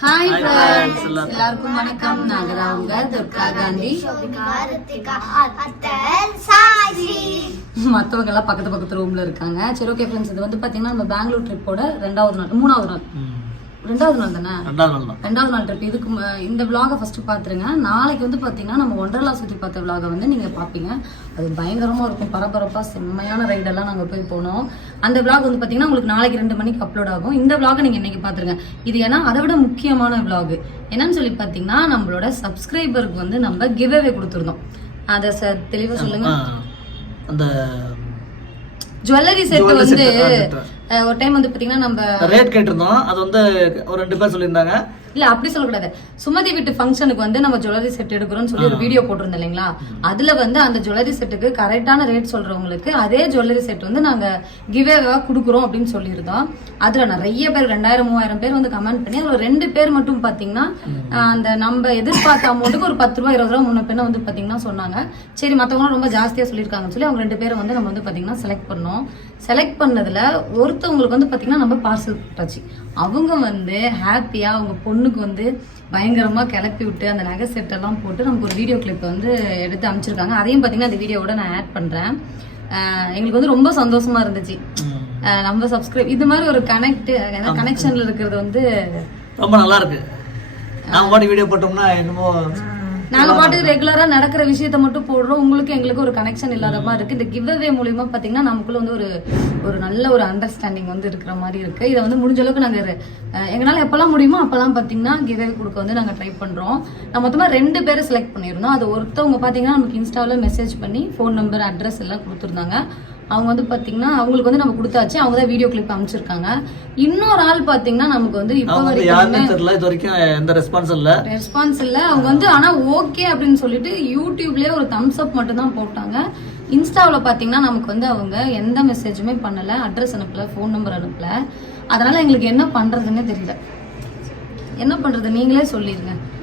Hi friends எல்லாருக்கும் வணக்கம். நாங்க தான் உங்க துர்கா காந்தி. மத்தவங்க எல்லாம் பக்கத்து பக்கத்து ரூம்ல இருக்காங்க. சரி ஓகே ஃப்ரெண்ட்ஸ் இது வந்து பாத்தீங்கன்னா நம்ம பெங்களூர் ட்ரிப்போட ரெண்டாவது நாள் மூணாவது நாள். ரெண்டாவது நாள் தானே? ரெண்டாவது நாள் தான். ரெண்டாவது நாள் ட்ரிப் இதுக்கு இந்த விலாகை ஃபர்ஸ்ட் பாத்துருங்க. நாளைக்கு வந்து பாத்தீங்கன்னா நம்ம ஒண்டர்லா சுத்தி பார்த்த விலாகை வந்து நீங்க பாப்பீங்க. அது பயங்கரமா இருக்கும். பரபரப்பா செம்மையான ரைடெல்லாம் நாங்க போய் போனோம். அந்த விலாக் வந்து பாத்தீங்கன்னா உங்களுக்கு நாளைக்கு ரெண்டு மணிக்கு அப்லோட் ஆகும். இந்த விலாகை நீங்க இன்னைக்கு பாத்துருங்க. இது ஏன்னா அதை விட முக்கியமான விலாக் என்னன்னு சொல்லி பாத்தீங்கன்னா நம்மளோட சப்ஸ்கிரைபருக்கு வந்து நம்ம கிவ் அவே கொடுத்துருந்தோம். அதை ச- தெளிவா சொல்லுங்க. ஆ, அந்த ஜுவல்லரி செட் Jewelry வந்து ஒரு டைம் வந்து பாத்தீங்கன்னா நம்ம ரேட் கேட்டிருந்தோம். அது வந்து ஒரு ரெண்டு பேர் சொல்லியிருந்தாங்க. இல்ல அப்படி சொல்லக்கூடாது. சுமதி வீட்டு ஃபங்க்ஷனுக்கு வந்து நம்ம ஜுவல்லரி செட் எடுக்கிறோம்னு சொல்லி ஒரு வீடியோ போட்டிருந்தோம் இல்லைங்களா? அதுல வந்து அந்த ஜுவல்லரி செட்டுக்கு கரெக்டான ரேட் சொல்றவங்களுக்கு அதே ஜுவல்லரி செட் வந்து நாங்க கிவேவா கொடுக்குறோம் அப்படின்னு சொல்லியிருந்தோம். அதுல நிறைய பேர் ரெண்டாயிரம் மூவாயிரம் பேர் வந்து கமெண்ட் பண்ணி அதுல ரெண்டு பேர் மட்டும் பாத்தீங்கன்னா அந்த நம்ம எதிர்பார்த்த அமௌண்ட்டுக்கு ஒரு பத்து ரூபா இருபது ரூபா முன்ன பின்ன வந்து பாத்தீங்கன்னா சொன்னாங்க. சரி மத்தவங்க ரொம்ப ஜாஸ்தியா சொல்லியிருக்காங்கன்னு சொல்லி அவங்க ரெண்டு பேரை வந்து நம்ம வந்து பாத்தீங்கன்னா செலக்ட் பண்ணோம். செலக்ட் பண்ணதுல ஒருத்தவங்களுக்கு வந்து பாத்தீங்கன்னா நம்ம பார்சல் போட்டாச்சு அவங்க வந்து ஹாப்பியா அவங்க பொண்ணுக்கு வந்து பயங்கரமா கிளப்பி விட்டு அந்த நகை செட் எல்லாம் போட்டு நமக்கு ஒரு வீடியோ கிளிப் வந்து எடுத்து அமைச்சிருக்காங்க அதையும் பாத்தீங்கன்னா அந்த வீடியோவோட நான் ஆட் பண்றேன். ஆஹ் எங்களுக்கு வந்து ரொம்ப சந்தோஷமா இருந்துச்சு. நம்ம சப்ஸ்கிரைப் இது மாதிரி ஒரு கனெக்ட் கனெக்ஷன்ல இருக்கிறது வந்து ரொம்ப நல்லா இருக்கு. நான் வீடியோ போட்டோம்னா என்னமோ நாங்க பாட்டுக்கு ரெகுலரா நடக்கிற விஷயத்த மட்டும் போடுறோம். உங்களுக்கு எங்களுக்கு ஒரு கனெக்ஷன் இல்லாத மாதிரி இருக்கு. இந்த கிவ் அவே மூலியமா பாத்தீங்கன்னா நமக்குள்ள வந்து ஒரு ஒரு நல்ல ஒரு அண்டர்ஸ்டாண்டிங் வந்து இருக்கிற மாதிரி இருக்கு. இதை வந்து முடிஞ்ச அளவுக்கு நாங்க எங்களால எப்பெல்லாம் முடியுமோ அப்பெல்லாம் பாத்தீங்கன்னா கிவ் அவே கொடுக்க வந்து நாங்க ட்ரை பண்றோம். நான் மொத்தமா ரெண்டு பேரை செலக்ட் பண்ணியிருந்தோம். அது ஒருத்தவங்க பாத்தீங்கன்னா நமக்கு இன்ஸ்டாவில் மெசேஜ் பண்ணி ஃபோன் நம்பர் அட்ரஸ் எல்லாம் கொடுத்துருந்தாங்க. அவங்க வந்து பாத்தீங்கன்னா அவங்களுக்கு வந்து நம்ம கொடுத்தாச்சு. அவங்க தான் வீடியோ கிளிப் அமைச்சிருக்காங்க. இன்னொரு ஆள் பாத்தீங்கன்னா நமக்கு வந்து இப்போ வரைக்கும் தெரியல. இது வரைக்கும் எந்த ரெஸ்பான்ஸ் இல்ல. ரெஸ்பான்ஸ் இல்ல. அவங்க வந்து ஆனா ஓகே அப்படின்னு சொல்லிட்டு யூடியூப்லயே ஒரு தம்ஸ் அப் மட்டும் தான் போட்டாங்க. இன்ஸ்டாவில் பார்த்தீங்கன்னா நமக்கு வந்து அவங்க எந்த மெசேஜுமே பண்ணல. அட்ரஸ் அனுப்பல ஃபோன் நம்பர் அனுப்பல. அதனால எங்களுக்கு என்ன பண்றதுன்னே தெரியல. என்ன பண்றது? நீங்களே சொல்லிருங்க. ஆ,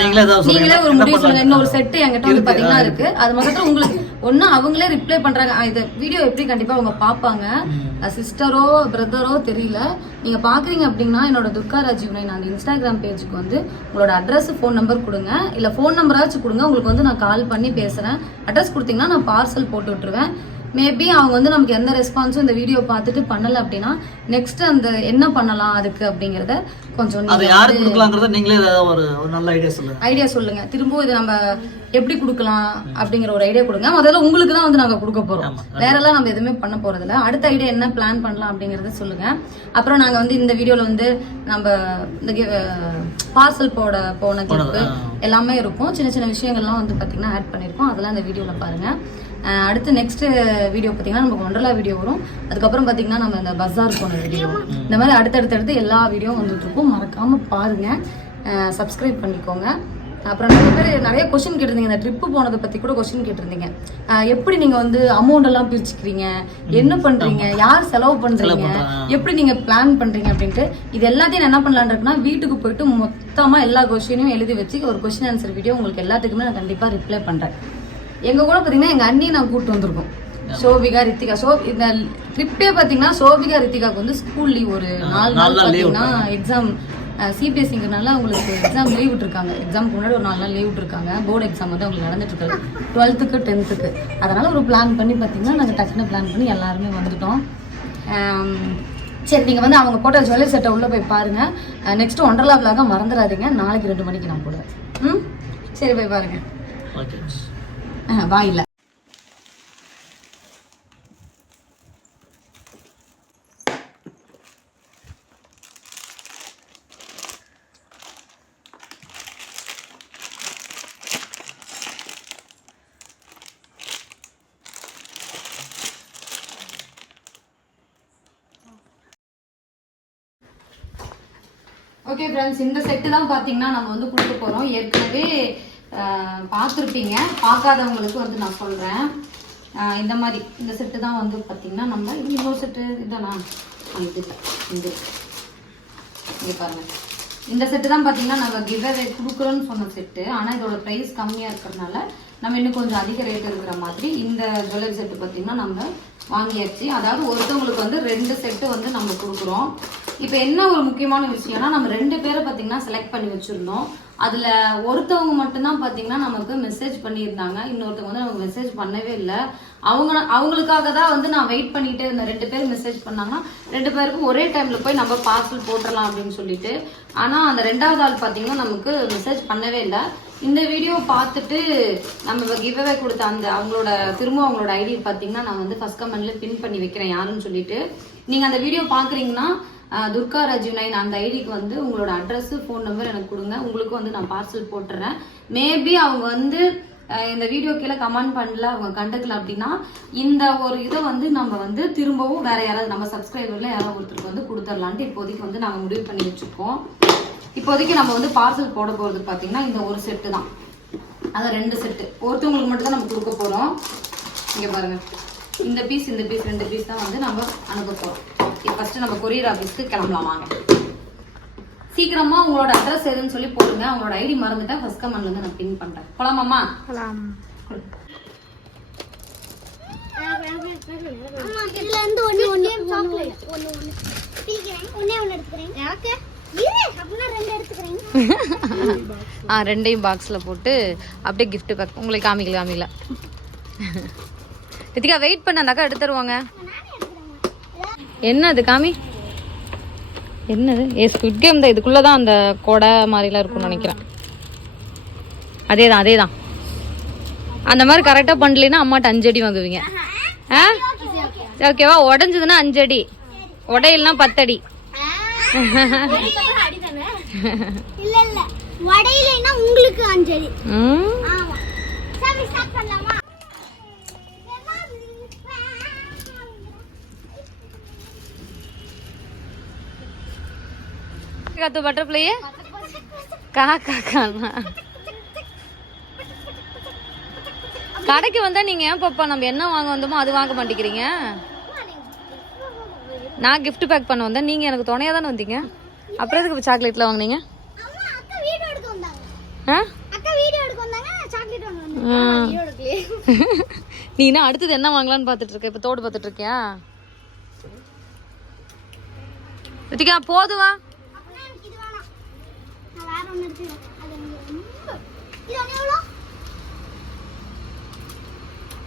நீங்களே ஒரு முடிவு சொல்லுங்க? இன்னொரு செட் என்கிட்ட வந்து பாத்தீங்கன்னா இருக்கு. அது மொத்தத்துல உங்களுக்கு ஒண்ணு அவங்களே ரிப்ளை பண்றாங்க. இது வீடியோ எப்படி கண்டிப்பா அவங்க பாப்பாங்க சிஸ்டரோ பிரதரோ தெரியல. நீங்க பாக்குறீங்க அப்படின்னா என்னோட துர்கா ராஜீவ் நான் இன்ஸ்டாகிராம் பேஜுக்கு வந்து உங்களோட அட்ரஸ் ஃபோன் நம்பர் கொடுங்க. இல்ல ஃபோன் நம்பராச்சும் கொடுங்க. உங்களுக்கு வந்து நான் கால் பண்ணி பேசுறேன். அட்ரஸ் கொடுத்தீங்கன்னா நான் பார்சல் போட்டு விட்டுருவேன். மேபி அவங்க வந்து நமக்கு எந்த ரெஸ்பான்ஸும் இந்த வீடியோ பார்த்துட்டு பண்ணல அப்படின்னா நெக்ஸ்ட் அந்த என்ன பண்ணலாம் அதுக்கு அப்படிங்கறத கொஞ்சம் நீங்களே ஏதாவது ஒரு நல்ல ஐடியா சொல்லுங்க. ஐடியா சொல்லுங்க. திரும்பவும் இது நம்ம எப்படி கொடுக்கலாம் அப்படிங்கிற ஒரு ஐடியா கொடுங்க. முதல்ல உங்களுக்கு தான் வந்து நாங்க கொடுக்க போறோம். ஆமா. வேற எல்லாம் நம்ம எதுவுமே பண்ண போறது இல்ல. அடுத்த ஐடியா என்ன பிளான் பண்ணலாம் அப்படிங்கறத சொல்லுங்க. அப்புறம் நாங்க வந்து இந்த வீடியோல வந்து நம்ம இந்த பார்சல் போட போன ஆ. எல்லாமே இருக்கும். சின்ன சின்ன விஷயங்கள்லாம் வந்து பாத்தீங்கன்னா ஆட் பண்ணிருக்கோம். அதெல்லாம் இந்த வீடியோல பாருங்க. அஹ் அடுத்து நெக்ஸ்ட் வீடியோ பாத்தீங்கன்னா நமக்கு ஒண்டர்லா வீடியோ வரும். அதுக்கப்புறம் பாத்தீங்கன்னா நம்ம இந்த பஜார் போன வீடியோ இந்த மாதிரி அடுத்தடுத்து அடுத்து எல்லா வீடியோ வந்துட்டு இருக்கும். மறக்காம பாருங்க. சப்ஸ்கிரைப் பண்ணிக்கோங்க. அப்புறம் நிறைய பேர் நிறைய கொஸ்டின் கேட்டிருந்தீங்க. இந்த ட்ரிப்பு போனதை பத்தி கூட கொஸ்டின் கேட்டிருந்தீங்க. எப்படி நீங்க வந்து அமௌண்ட் எல்லாம் பிரிச்சுக்கிறீங்க? என்ன பண்றீங்க? யார் செலவு பண்றீங்க. எப்படி நீங்க பிளான் பண்றீங்க அப்படின்ட்டு இது எல்லாத்தையும் என்ன பண்ணலான்னு இருக்குன்னா வீட்டுக்கு போயிட்டு மொத்தமா எல்லா கொஸ்டினையும் எழுதி வச்சு ஒரு கொஸ்டின் ஆன்சர் வீடியோ உங்களுக்கு எல்லாத்துக்குமே நான் கண்டிப்பா ரிப்ளை பண்றேன். எங்க கூட பாத்தீங்கன்னா எங்க அண்ணியை நான் கூட்டு வந்திருக்கோம். சோபிகா ரித்திகா. சோ இந்த ட்ரிப்பே பாத்தீங்கன்னா சோபிகா ரித்திகாக்கு வந்து ஸ்கூல் லீவ் ஒரு நாலு நாள் பாத்தீங்கன்னா எக்ஸாம் சிபிஎஸ்சிங்கிறனால அவங்களுக்கு எக்ஸாம் லீவ் விட்டுருக்காங்க. எக்ஸாமுக்கு முன்னாடி ஒரு நாலு நாள் லீவ் விட்டுருக்காங்க. போர்டு எக்ஸாம் வந்து அவங்களுக்கு நடந்துட்டு இருக்கு டுவெல்த்துக்கு டென்த்துக்கு அதனால ஒரு பிளான் பண்ணி பார்த்தீங்கன்னா நாங்கள் டக்குன்னு பிளான் பண்ணி எல்லாருமே வந்துட்டோம். சரி நீங்கள் வந்து அவங்க போட்ட ஜுவல்லரி செட்டை உள்ளே போய் பாருங்க. நெக்ஸ்ட் ஒண்டர்லா விலாக மறந்துடாதீங்க நாளைக்கு ரெண்டு மணிக்கு நான் போடுவேன் ம்? சரி போய் பாருங்க. ஓகே ஆ, வா ஓகே ஃப்ரெண்ட்ஸ் இந்த செட்டு தான் பார்த்தீங்கன்னா நம்ம வந்து கொடுக்க போகிறோம் ஏற்கனவே பார்த்துருப்பீங்க. பார்க்காதவங்களுக்கு வந்து நான் சொல்கிறேன் இந்த மாதிரி இந்த செட்டு தான் வந்து பார்த்தீங்கன்னா நம்ம இன்னொரு செட்டு இதானா இது இது. இங்கே பாருங்க. இந்த செட்டு தான் பார்த்தீங்கன்னா நம்ம கிவ் அவே கொடுக்குறோன்னு சொன்ன செட்டு ஆனால் இதோட ப்ரைஸ் கம்மியாக இருக்கிறதுனால நம்ம இன்னும் கொஞ்சம் அதிக ரேட் இருக்கிற மாதிரி இந்த ஜுவல்லரி செட்டு பார்த்தீங்கன்னா நம்ம வாங்கியாச்சு. அதாவது ஒருத்தவங்களுக்கு வந்து ரெண்டு செட்டு வந்து நம்ம கொடுக்குறோம். இப்போ என்ன ஒரு முக்கியமான விஷயம்னா நம்ம ரெண்டு பேரை பார்த்தீங்கன்னா செலக்ட் பண்ணி வச்சுருந்தோம். அதில் ஒருத்தவங்க மட்டும்தான் பார்த்தீங்கன்னா நமக்கு மெசேஜ் பண்ணியிருந்தாங்க. இன்னொருத்தவங்க வந்து நமக்கு மெசேஜ் பண்ணவே இல்லை. அவங்க அவங்களுக்காக தான் வந்து நான் வெயிட் பண்ணிட்டு இருந்தேன் ரெண்டு பேர் மெசேஜ் பண்ணாங்கன்னா ரெண்டு பேருக்கும் ஒரே டைமில் போய் நம்ம பார்சல் போட்டுடலாம் அப்படின்னு சொல்லிட்டு. ஆனால் அந்த ரெண்டாவது ஆள் பார்த்தீங்கன்னா நமக்கு மெசேஜ் பண்ணவே இல்லை. இந்த வீடியோ பார்த்துட்டு நம்ம கிவ்அவே கொடுத்த அந்த அவங்களோட திரும்ப அவங்களோட ஐடி பார்த்தீங்கன்னா நான் வந்து ஃபஸ்ட் கமெண்ட்ல பின் பண்ணி வைக்கிறேன் யாருன்னு சொல்லிட்டு. நீங்கள் அந்த வீடியோ பார்க்குறீங்கன்னா துர்கா ராஜீவ் நைன் அந்த ஐடிக்கு வந்து உங்களோட அட்ரஸ் ஃபோன் நம்பர் எனக்கு கொடுங்க. உங்களுக்கு வந்து நான் பார்சல் போட்டுறேன். மேபி அவங்க வந்து இந்த வீடியோ கீழே கமெண்ட் பண்ணல அவங்க கண்டுக்கல அப்படின்னா இந்த ஒரு இதை வந்து நம்ம வந்து திரும்பவும் வேற யாராவது நம்ம சப்ஸ்கிரைபர்ல யாராவது ஒருத்தருக்கு வந்து கொடுத்துடலான்ட்டு இப்போதைக்கு வந்து நாங்கள் முடிவு பண்ணி வச்சுருக்கோம். இப்போதைக்கு நம்ம வந்து பார்சல் போட போகிறது பார்த்தீங்கன்னா இந்த ஒரு செட்டு தான். அதான் ரெண்டு செட்டு ஒருத்தவங்களுக்கு மட்டும் தான் நம்ம கொடுக்க போகிறோம் இங்கே பாருங்கள் இந்த பீஸ் இந்த பீஸ் ரெண்டு பீஸ் தான் வந்து நம்ம அனுப்ப போகிறோம் இப்போ ஃபர்ஸ்ட் நம்ம கொரியர் ஆஃபீஸ்க்கு கிளம்பலாம்? வாங்க சீக்கிரமா உங்களோட அட்ரஸ் எதுன்னு சொல்லி போடுங்க. அவங்களோட ஐடி மறந்துட்டா ஃபர்ஸ்ட் கமெண்ட்ல இருந்து நான் பின் பண்றேன். போலாமாமா ஆமா, இதுல இருந்து ஒண்ணு ஒண்ணு ஒண்ணு ஒண்ணு ஒண்ணு. பிரிக்கிறேன். ஒண்ணே ஒண்ணு எடுத்துக்கிறேன். எனக்கு இரு, அப்படின்னா ரெண்டு எடுத்துக்கிறேன். ஆ ரெண்டையும் பாக்ஸில் போட்டு அப்படியே gift பேக் உங்களுக்கு காமிக்கல காமிக்கல. ரித்திகா வெயிட் பண்ண அந்த அக்கா எடுத்து தருவாங்க என்னது காமி? என்னது? ஏ ஸ்குவிட் கேம் தான் இதுக்குள்ளே தான் அந்த கொடை மாதிரிலாம் இருக்கும்னு நினைக்கிறேன். அதே தான் அதே தான் அந்த மாதிரி கரெக்டாக பண்ணலைன்னா அம்மாட்ட அஞ்சு அடி வாங்குவீங்க. ஆ? ஓகேவா உடஞ்சதுன்னா அஞ்சு அடி. உடையல்னா பத்தடி உங்களுக்கு அஞ்சலி ம் ஆமா சரி ஸ்டார்ட் பண்ணலாமா காத்து பட்டர்ஃப்ளையே? கா கா கானா கடைக்கு வந்தா நீங்க ஏன் பாப்பா? நம்ம என்ன வாங்க வந்தோமோ அது வாங்க மாட்டேங்கிறீங்க. நான் கிஃப்ட் பேக் பண்ண வந்தேன். நீங்க எனக்கு துணையா தானே வந்தீங்க? அப்புறம் எதுக்கு சாக்லேட்லாம் வாங்குனீங்க? ஆ? சாக்லேட் நீ என்ன அடுத்தது என்ன வாங்கலாம்னு பார்த்துட்டு இருக்க? இப்போ தோடு பார்த்துட்டு இருக்கியா? ரித்திகா போதுவா அப்படின்னா எனக்கு இது வேணாம் அது ரொம்ப இது எவ்வளோ?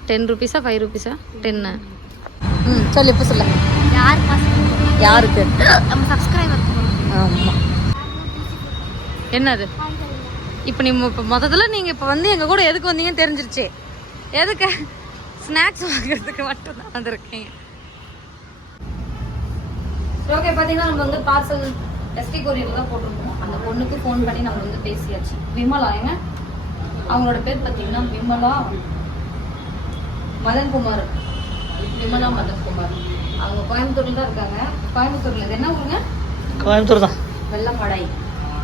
டென் ருபீஸா ஃபைவ் ருபீஸா டென்னு ம் சொல்லு இப்போ சொல்ல. யார் யாருக்கு? நம்ம சப்ஸ்கிரைபர் ஆமாம் என்னது? இப்போ நீ இப்போ மொத்தத்தில் நீங்கள் இப்போ வந்து எங்கள் கூட எதுக்கு வந்தீங்கன்னு தெரிஞ்சிருச்சு. எதுக்கு? ஸ்நாக்ஸ் வாங்குறதுக்கு மட்டும் தான் வந்திருக்கீங்க. ஓகே பார்த்தீங்கன்னா நம்ம வந்து பார்சல் எஸ்டி கொரியர் தான் போட்டிருக்கோம். அந்த பொண்ணுக்கு ஃபோன் பண்ணி நம்ம வந்து பேசியாச்சு. விமலா ஏங்க? அவங்களோட பேர் பார்த்தீங்கன்னா விமலா மதன்குமார். விமலா மதன்குமார். அவங்க கோயம்புத்தூர்ல தான் இருக்காங்க. கோயம்புத்தூர்ல இது என்ன ஊருங்க? கோயம்புத்தூர் தான். வெள்ளமடை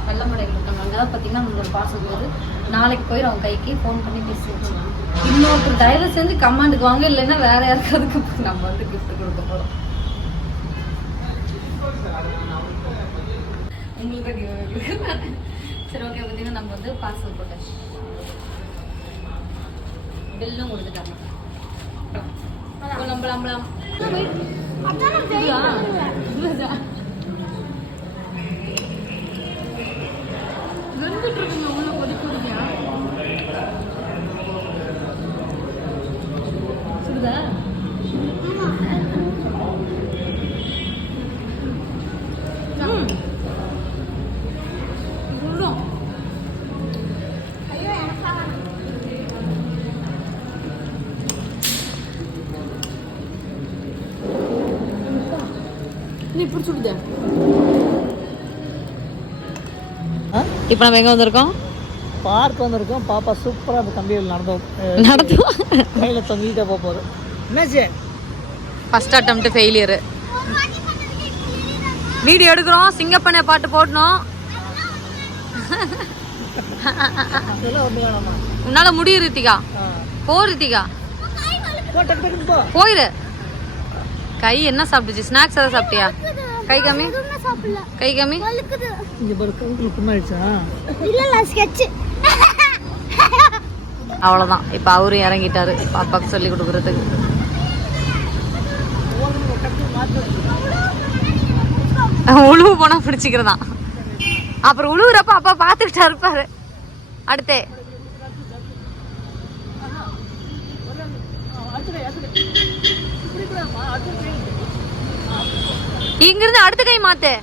வெள்ளமடை இருக்காங்க அங்கே தான் பார்த்தீங்கன்னா நம்மளோட பார்சல் வருது. நாளைக்கு போய் அவங்க கைக்கு ஃபோன் பண்ணி பேசி வச்சு இன்னொருத்தர் தயவு செஞ்சு கமாண்டுக்கு வாங்க இல்லைன்னா வேற யாருக்காதுக்கு நம்ம வந்து gift கொடுக்க போகிறோம் உங்களுக்கு giveaway. சரி ஓகே பார்த்தீங்கன்னா நம்ம வந்து பார்சல் போட்டாச்சு பில்லும் கொடுத்துட்டாங்க. நம்பலாம் நம்பலாம் இருக்கு. நீ இப்போ நம்ம எங்க வந்திருக்கோம்? பார்க் வந்திருக்கோம். பாப்பா சூப்பராக அந்த கம்பியில் நடந்தோம் நடத்துவோம் கையில் தொங்கிட்டே போக போகுது. என்னாச்சு? ஃபர்ஸ்ட் அட்டம்ப்ட் ஃபெயிலியர் வீடியோ எடுக்கிறோம். சிங்கப்பண்ணை பாட்டு போடணும். உன்னால முடியும் ரித்திகா. போ ரித்திகா. போயிரு. கை என்ன சாப்பிட்டுச்சு ஸ்நாக்ஸ் எதாவது சாப்பிட்டியா? கை காமி. எதுவுமே சாப்பிடல. கை காமி. வலிக்குது இங்கே பாரு உங்களுக்கு புண்ணாயிடுச்சா இல்ல இல்ல ஸ்கெட்ச் அவ்வளவுதான். இப்ப அவரும் இறங்கிட்டாரு. பாப்பாக்கு சொல்லி கொடுக்கறதுக்கு. உழுவு போனா பிடிச்சிக்கிறதா அப்புறம் உழுவுறப்ப அப்பா பாத்துக்கிட்டா இருப்பாரு. அடுத்தே. இங்கிருந்து அடுத்த கை மாத்து.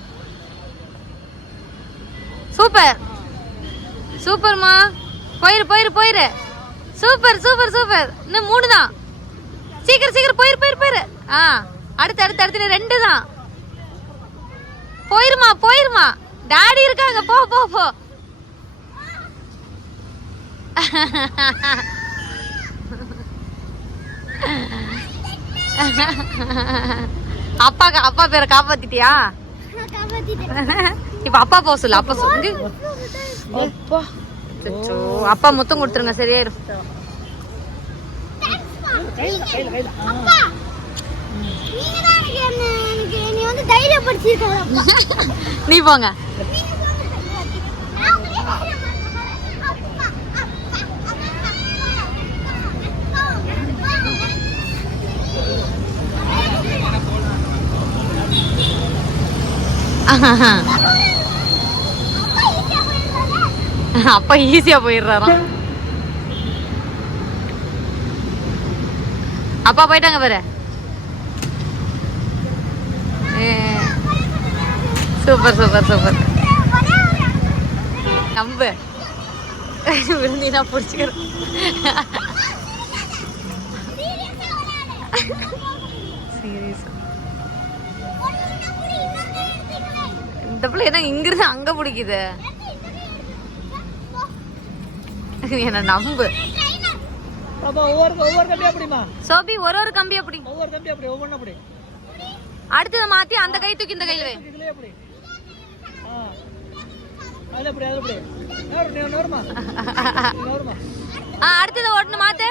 சூப்பர். சூப்பர்மா. போயிரு போயிரு போயிரு. Super super super. இன்னும் மூணு தான். சீக்கிரம் சீக்கிரம் போயிரு போயிரு போயிரு. ஆ அடுத்து அடுத்து அடுத்து ரெண்டு தான். போயிருமா போயிருமா. டாடி இருக்காங்க போ போ போ. அப்பா அப்பா பேரை காப்பாத்திட்டியா? இப்ப அப்பா போக சொல்லு அப்பா சொல்லு அப்பா. அப்பா மொத்தம் கொடுத்துருங்க சரியாயிரும். அப்பா நீங்க தான் எனக்கு என்ன எனக்கு நீ வந்து தைரியப்படுத்திருக்கீங்க நீ போங்க. அப்பா ஈஸியா போயிடுறாராம். அப்பா போயிட்டாங்க பாரு. Super super super. நம்பு விருந்தினா பிடிச்சிக்கிறேன் சீரியஸா. இந்த பிள்ளை என்ன இங்கிருந்து அங்க பிடிக்குது? என்ன நம்பு. சோபி ஒரு ஒரு கம்பி அப்படி அடுத்ததை மாத்தி அந்த கை தூக்கி இந்த கையில அடுத்ததை ஓட்டுன மாத்து.